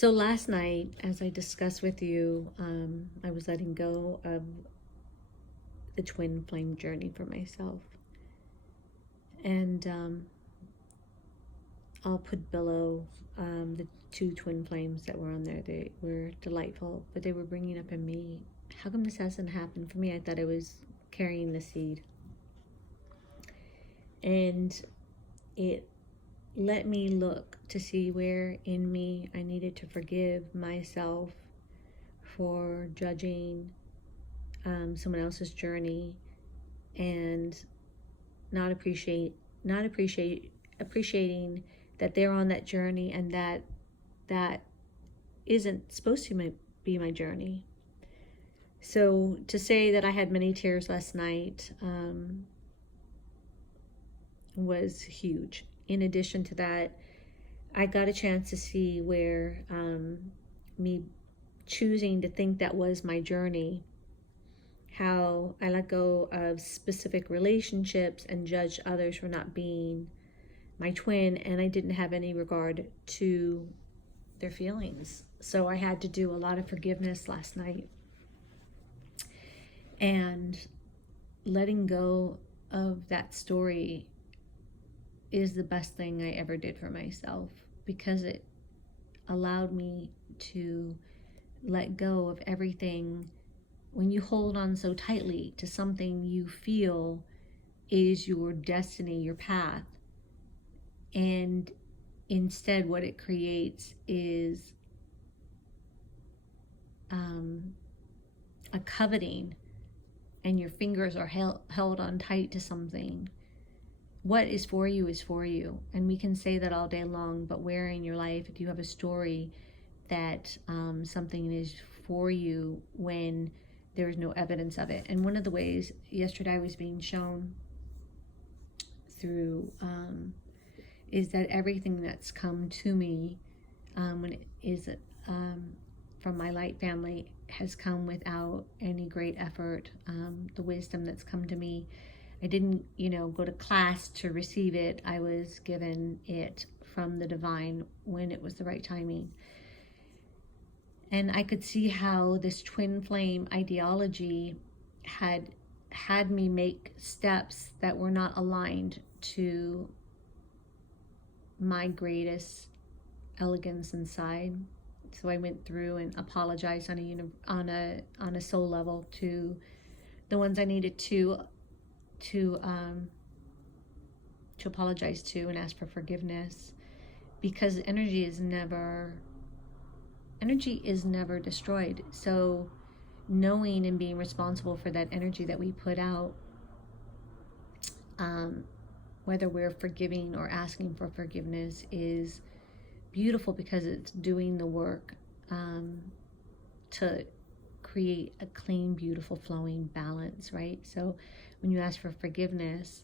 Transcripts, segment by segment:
So last night, as I discussed with you, I was letting go of the twin flame journey for myself. And I'll put below the two twin flames that were on there. They were delightful, but they were bringing up in me, how come this hasn't happened for me? I thought I was carrying the seed. And it let me look to see where in me I needed to forgive myself for judging someone else's journey and not appreciating that they're on that journey, and that isn't supposed to be my journey. So to say that I had many tears last night was huge. In addition to that, I got a chance to see where me choosing to think that was my journey, how I let go of specific relationships and judged others for not being my twin, and I didn't have any regard to their feelings. So I had to do a lot of forgiveness last night. And letting go of that story is the best thing I ever did for myself, because it allowed me to let go of everything. When you hold on so tightly to something you feel is your destiny, your path, and instead what it creates is a coveting, and your fingers are held on tight to something. What is for you is for you. And we can say that all day long, but where in your life, if you have a story that something is for you when there's no evidence of it. And one of the ways yesterday I was being shown through is that everything that's come to me when it is from my light family has come without any great effort. The wisdom that's come to me, I didn't, go to class to receive it. I was given it from the divine when it was the right timing. And I could see how this twin flame ideology had me make steps that were not aligned to my greatest elegance inside. So I went through and apologized on a soul level to the ones I needed to apologize to and ask for forgiveness, because energy is never destroyed. So knowing and being responsible for that energy that we put out, whether we're forgiving or asking for forgiveness, is beautiful, because it's doing the work to create a clean, beautiful, flowing balance, right? So when you ask for forgiveness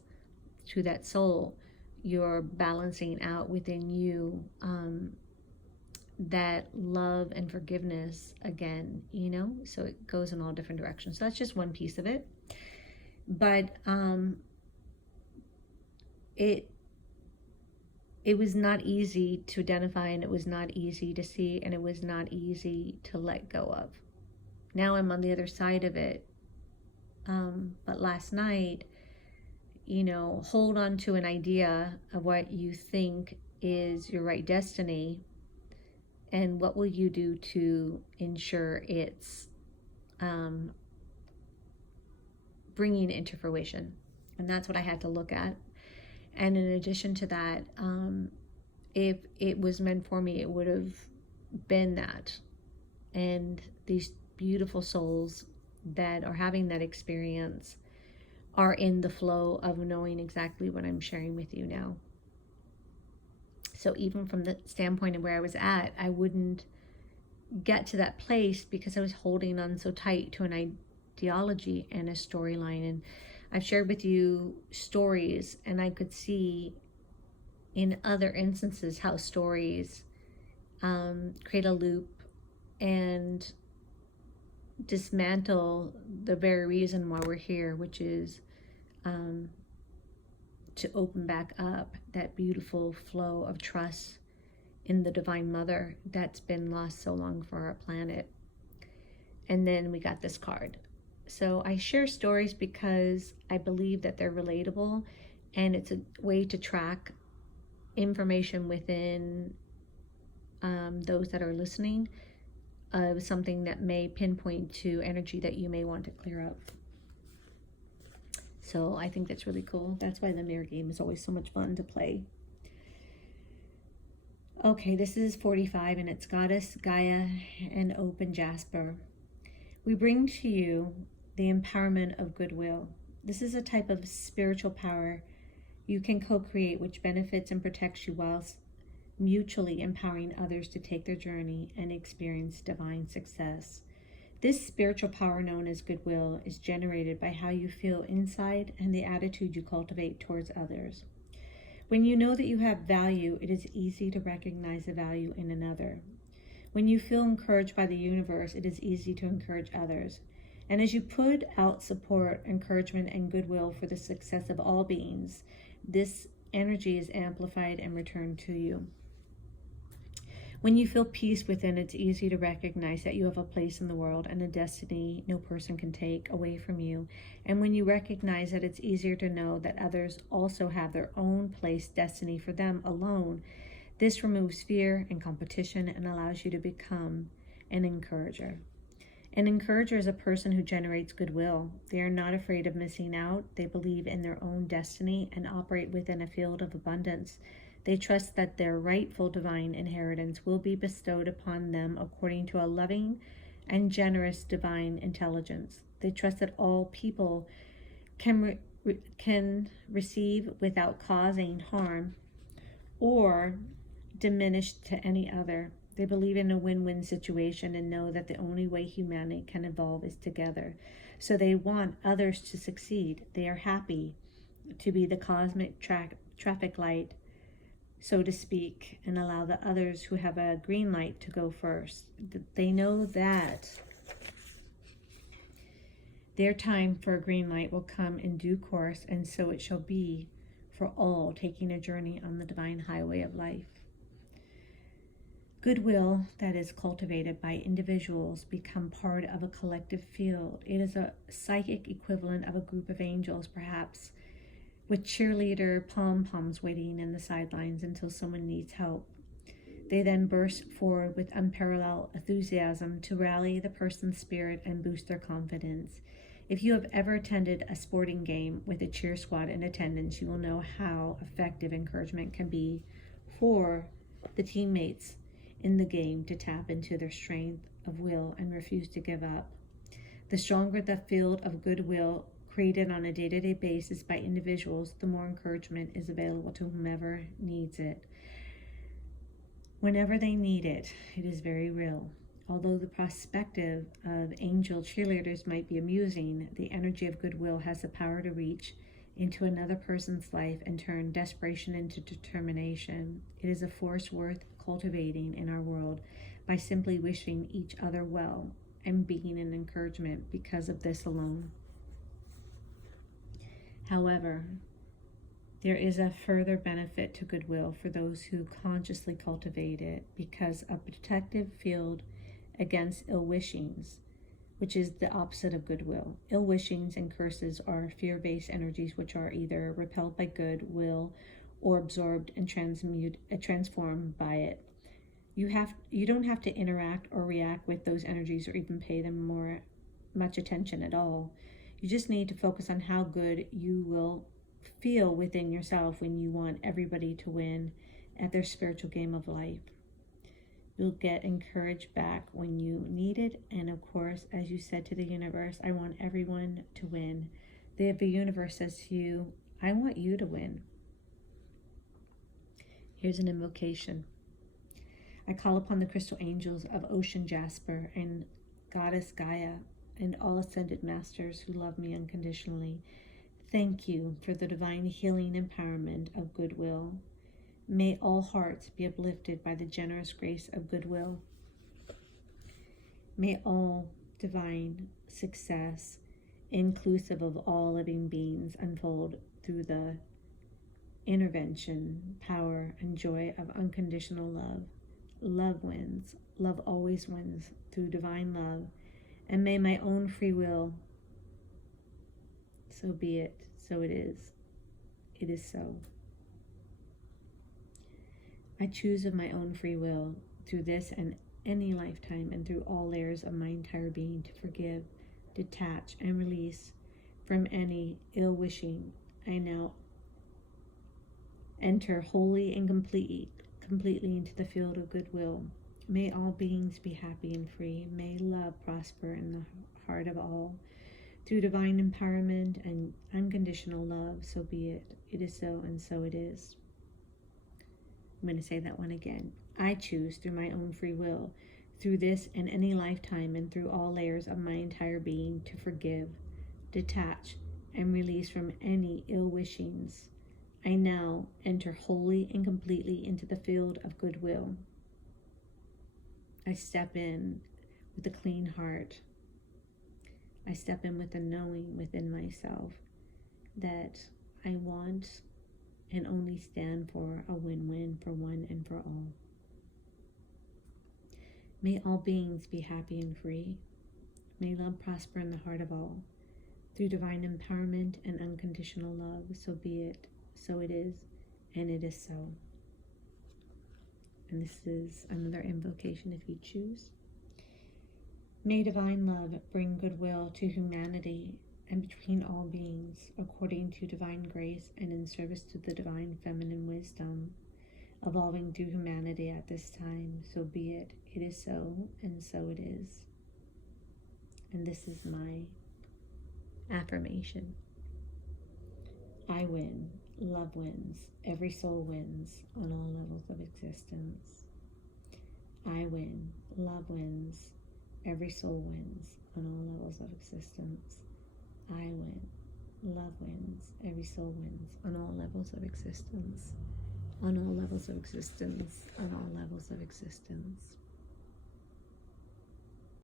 to that soul, you're balancing out within you that love and forgiveness again, so it goes in all different directions. So that's just one piece of it. But it was not easy to identify, and it was not easy to see, and it was not easy to let go of. Now I'm on the other side of it. But last night, hold on to an idea of what you think is your right destiny, and what will you do to ensure it's bringing it into fruition. And that's what I had to look at. And in addition to that, if it was meant for me, it would have been that. And these beautiful souls that are having that experience are in the flow of knowing exactly what I'm sharing with you now. So even from the standpoint of where I was at, I wouldn't get to that place because I was holding on so tight to an ideology and a storyline. And I've shared with you stories, and I could see in other instances how stories create a loop and dismantle the very reason why we're here, which is to open back up that beautiful flow of trust in the Divine Mother that's been lost so long for our planet. And then we got this card. So I share stories because I believe that they're relatable, and it's a way to track information within those that are listening of something that may pinpoint to energy that you may want to clear up. So I think that's really cool. That's why the mirror game is always so much fun to play. Okay, this is 45, and it's Goddess, Gaia, and Open Jasper. We bring to you the empowerment of goodwill. This is a type of spiritual power you can co-create, which benefits and protects you whilst mutually empowering others to take their journey and experience divine success. This spiritual power, known as goodwill, is generated by how you feel inside and the attitude you cultivate towards others. When you know that you have value, it is easy to recognize the value in another. When you feel encouraged by the universe, it is easy to encourage others. And as you put out support, encouragement, and goodwill for the success of all beings, this energy is amplified and returned to you. When you feel peace within, it's easy to recognize that you have a place in the world and a destiny no person can take away from you. And when you recognize that it's easier to know that others also have their own place, destiny for them alone, this removes fear and competition and allows you to become an encourager. An encourager is a person who generates goodwill. They are not afraid of missing out. They believe in their own destiny and operate within a field of abundance. They trust that their rightful divine inheritance will be bestowed upon them according to a loving and generous divine intelligence. They trust that all people can receive without causing harm or diminish to any other. They believe in a win-win situation and know that the only way humanity can evolve is together. So they want others to succeed. They are happy to be the cosmic traffic light, so to speak, and allow the others who have a green light to go first. They know that their time for a green light will come in due course, and so it shall be for all taking a journey on the divine highway of life. Goodwill that is cultivated by individuals become part of a collective field. It is a psychic equivalent of a group of angels, perhaps, with cheerleader pom-poms waiting in the sidelines until someone needs help. They then burst forward with unparalleled enthusiasm to rally the person's spirit and boost their confidence. If you have ever attended a sporting game with a cheer squad in attendance, you will know how effective encouragement can be for the teammates in the game to tap into their strength of will and refuse to give up. The stronger the field of goodwill created on a day-to-day basis by individuals, the more encouragement is available to whomever needs it. Whenever they need it, it is very real. Although the perspective of angel cheerleaders might be amusing, the energy of goodwill has the power to reach into another person's life and turn desperation into determination. It is a force worth cultivating in our world by simply wishing each other well and being an encouragement because of this alone. However, there is a further benefit to goodwill for those who consciously cultivate it, because a protective field against ill-wishings, which is the opposite of goodwill. Ill-wishings and curses are fear-based energies which are either repelled by goodwill or absorbed and transformed by it. You don't have to interact or react with those energies or even pay them much attention at all. You just need to focus on how good you will feel within yourself when you want everybody to win at their spiritual game of life. You'll get encouraged back when you need it. And of course, as you said to the universe, I want everyone to win. The universe says to you, I want you to win. Here's an invocation. I call upon the crystal angels of Ocean Jasper and Goddess Gaia and all ascended masters who love me unconditionally. Thank you for the divine healing empowerment of goodwill. May all hearts be uplifted by the generous grace of goodwill. May all divine success, inclusive of all living beings, unfold through the intervention, power, and joy of unconditional love. love wins. Love always wins through divine love. And may my own free will, so be it, so it is. It is so. I choose of my own free will through this and any lifetime and through all layers of my entire being to forgive, detach, and release from any ill wishing. I now enter wholly and completely into the field of goodwill. May all beings be happy and free. May love prosper in the heart of all. Through divine empowerment and unconditional love, so be it. It is so, and so it is. I'm going to say that one again. I choose through my own free will, through this and any lifetime and through all layers of my entire being to forgive, detach, and release from any ill wishings. I now enter wholly and completely into the field of goodwill. I step in with a clean heart. I step in with a knowing within myself that I want and only stand for a win-win for one and for all. May all beings be happy and free. May love prosper in the heart of all. Through divine empowerment and unconditional love, so be it, so it is, and it is so. And this is another invocation if you choose. May divine love bring goodwill to humanity and between all beings, according to divine grace and in service to the divine feminine wisdom, evolving through humanity at this time, so be it. It is so, and so it is. And this is my affirmation. I win. Love wins. Every soul wins on all levels of existence. I win. Love wins. Every soul wins on all levels of existence. I win. Love wins. Every soul wins on all levels of existence. On all levels of existence. On all levels of existence.